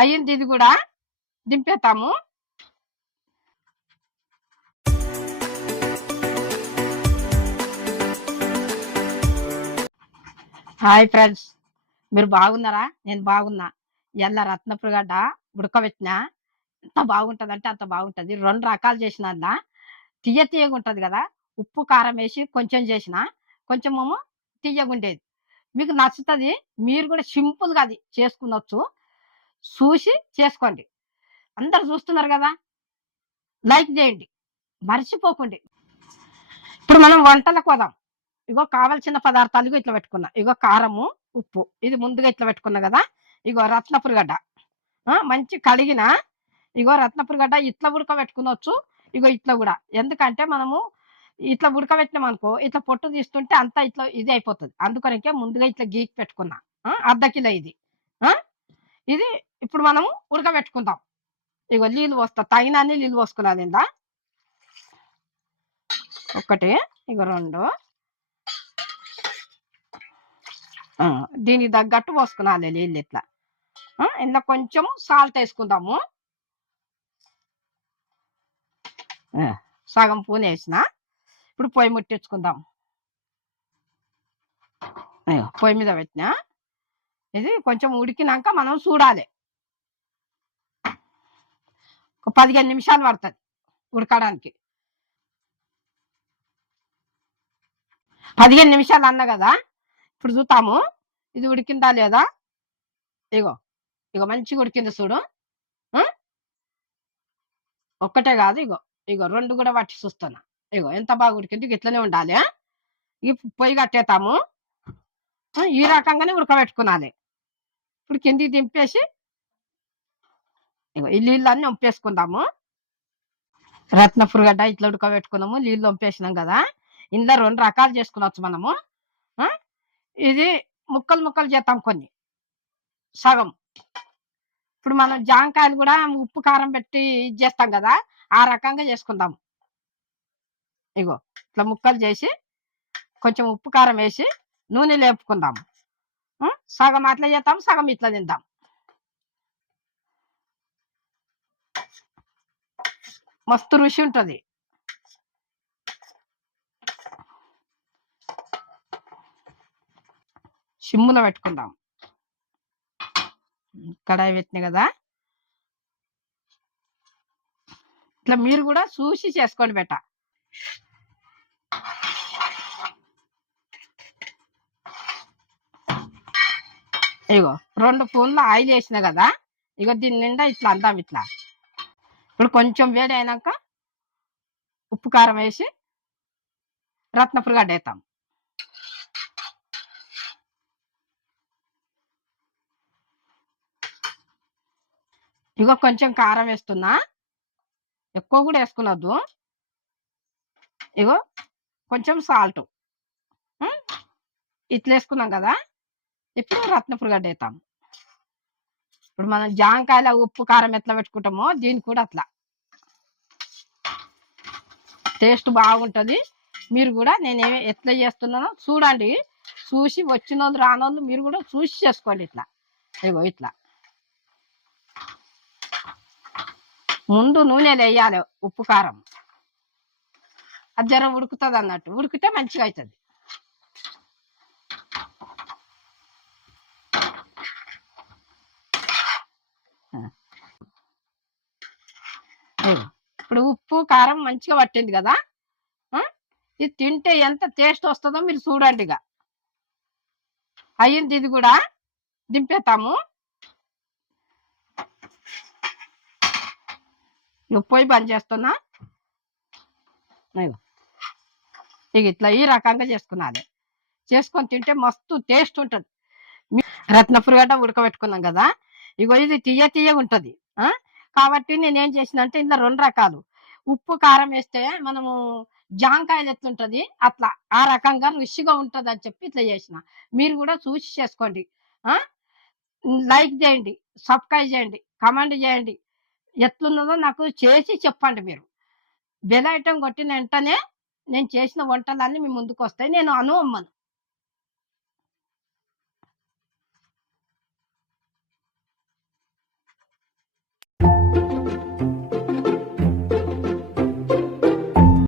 అయ్యింది ఇది కూడా దింపేతాము. హాయ్ ఫ్రెండ్స్, మీరు బాగున్నారా? నేను బాగున్నా. ఇయాల రత్నపురగడ్డ ఉడకబెట్టినా. ఎంత బాగుంటదంటే అంత బాగుంటది. 2 రకాలు చేసిన అందుల. తియ్యగుంటది కదా! ఉప్పు, కారం వేసి కొంచెం చేసిన. కొంచెమేమో తియ్యగుండేది. మీకు నచ్చుతది. మీరు కూడా సింపుల్‌గా అది చేసుకునొచ్చు. చూసి చేసుకోండి. అందరూ చూస్తున్నారు కదా! లైక్ చేయండి. మర్చిపోకండి. ఇప్పుడు మనం వంటలకు పోదాం. ఇగో కావాల్సిన పదార్థాలు ఇగో ఇట్లా పెట్టుకున్నా. ఇగో కారము, ఉప్పు. ఇది ముందుగా ఇట్లా పెట్టుకున్నా కదా! ఇగో రత్నపురగడ్డ. మంచి కడిగిన ఇగో రత్నపురగడ్డ ఇట్లా ఉడకబెట్టుకునొచ్చు. ఇగో ఇట్లా గూడా. ఎందుకంటే మనము ఇట్లా ఉడకబెట్టినామనుకో ఇట్లా పొట్టు తీస్తుంటే అంతా ఇట్లా ఇది అయిపోతది. అందుకొరకే ముందుగా ఇట్లా గీకి పెట్టుకున్నా. అర్ధ కిలో ఇది. ఆ! ఇది ఇప్పుడు మనము ఉడకబెట్టుకుందాం. ఇగో నీళ్ళు పోస్తా. తగినన్ని నీళ్ళు పోసుకున్నాను ఇందా. 1 ఇగో 2 దీనికి తగ్గట్టు పోసుకునాలి నీళ్ళు ఇట్లా. ఇందులో కొంచెం సాల్ట్ వేసుకుందాము. సగం పూన వేసిన. ఇప్పుడు పొయ్యి ముట్టించుకుందాం. పొయ్యి మీద పెట్టినా. ఇది కొంచెం ఉడికినాక మనం చూడాలి. ఒక 15 నిమిషాలు పడుతుంది ఉడకడానికి. 15 నిమిషాలు అన్న కదా! ఇప్పుడు చూద్దాము ఇది ఉడికిందా లేదా. ఇగో ఇగో మంచిగా ఉడికింది చూడు. ఒక్కటే కాదు ఇగో ఇగో 2 కూడా పట్టి చూస్తున్నా. ఇగో ఎంత బాగా ఉడికింది. ఇట్లనే ఉండాలి. ఇప్పుడు పొయ్యి కట్టేతాము. ఈ రకంగానే ఉడకబెట్టుకునాలి. ఇప్పుడు కిందికి దింపేసి ఇగో ఈ నీళ్ళన్నీ వంపేసుకుందాము. రత్నపురగడ్డ ఇట్లా ఉడకబెట్టుకున్నాము. నీళ్ళు వంపేసినాం కదా! ఇందులో 2 రకాలు చేసుకునొచ్చు మనము. ఇది ముక్కలు ముక్కలు చేద్దాం కొన్ని. సగం. ఇప్పుడు మనం జాంకాయలు కూడా ఉప్పు, కారం పెట్టి ఇది చేస్తాం కదా! ఆ రకంగా చేసుకుందాం. ఇగో ఇట్లా ముక్కలు చేసి కొంచెం ఉప్పు, కారం వేసి నూనె లేపుకుందాం. సగం అట్లా చేద్దాం, సగం ఇట్లా తిందాం. మస్తు రుచి ఉంటుంది. సిమ్ములో పెట్టుకుందాం. కడాయి పెట్టిన కదా! ఇట్లా మీరు కూడా చూసి చేసుకోండి బెట. ఇగో 2 స్పూన్ల ఆయిల్ వేసిన కదా! ఇగో దీని నిండా ఇట్లా అందాం ఇట్లా. ఇప్పుడు కొంచెం వేడి అయినాక ఉప్పు, కారం వేసి రత్నపురగడ్డ వేస్తాం. ఇగో కొంచెం కారం వేస్తున్నా. ఎక్కువ కూడా వేసుకునొద్దు. ఇగో కొంచెం సాల్ట్. ఇట్లా వేసుకున్నాం కదా! ఇప్పుడు రత్నపురగడ్డ వేస్తాం. ఇప్పుడు మనం జాంకాయల ఉప్పు, కారం ఎట్లా పెట్టుకుంటామో దీన్ని కూడా అట్లా. టేస్ట్ బాగుంటుంది. మీరు కూడా నేను ఎట్లా చేస్తున్నానో చూడండి. చూసి వచ్చినోళ్ళు రానోళ్ళు మీరు కూడా చూసి చేసుకోండి ఇట్లా. ఇగో ఇట్లా ముందు నూనెలు వేయాలి. ఉప్పు, కారం అది జర ఉడుకుతుంది అన్నట్టు. ఉడికితే మంచిగా అవుతుంది. ఇప్పుడు ఉప్పు, కారం మంచిగా పట్టింది కదా! ఇది తింటే ఎంత టేస్ట్ వస్తుందో మీరు చూడండి. ఇక అయ్యింది ఇది కూడా దింపేతాము. పొయ్యి బంద్ చేస్తున్నా. ఇక ఇట్లా ఈ రకంగా చేసుకున్నాను. చేసుకొని తింటే మస్తు టేస్ట్ ఉంటుంది. రత్నపురగడ్డ ఉడకబెట్టుకున్నాం కదా! ఇగో ఇది తీయగా ఉంటుంది. కాబట్టి నేనేం చేసిన అంటే ఇందులో 2 రకాలు. ఉప్పు, కారం వేస్తే మనము జాంకాయలు ఎట్లుంటది అట్లా ఆ రకంగా రుచిగా ఉంటుంది అని చెప్పి ఇట్లా చేసిన. మీరు కూడా చూసి చేసుకోండి. లైక్ చేయండి, సబ్స్క్రైబ్ చేయండి, కమెంట్ చేయండి. ఎట్లున్నదో నాకు చేసి చెప్పండి. మీరు బెల్ ఐటెం కొట్టిన వెంటనే నేను చేసిన వంటలన్నీ మీ ముందుకు వస్తాయి. నేను అమ్మను.